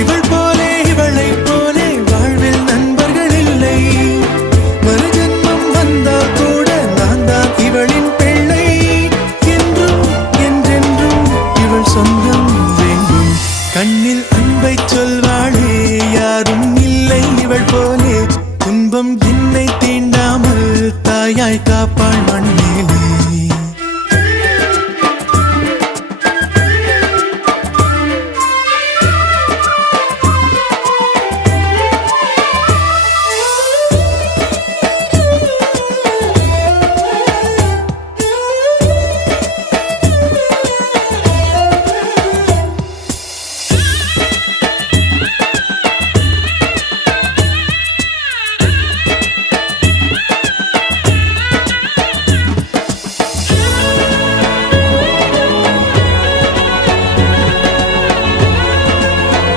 இவள் போலே இவளை போலே வாழ்வில் நண்பர்கள் இல்லை. மறு ஜென்மம் வந்தால் கூட நான் தான் இவளின் பிள்ளை. என்றும் என்றென்றும் இவள் சொந்தம் வேண்டும். கண்ணில் அன்பை சொல்வாளே யாரும் இல்லை இவள் போலே. துன்பம் என்னை தீண்டாமல் தாயாய் காப்பாள் மண்ணிலே.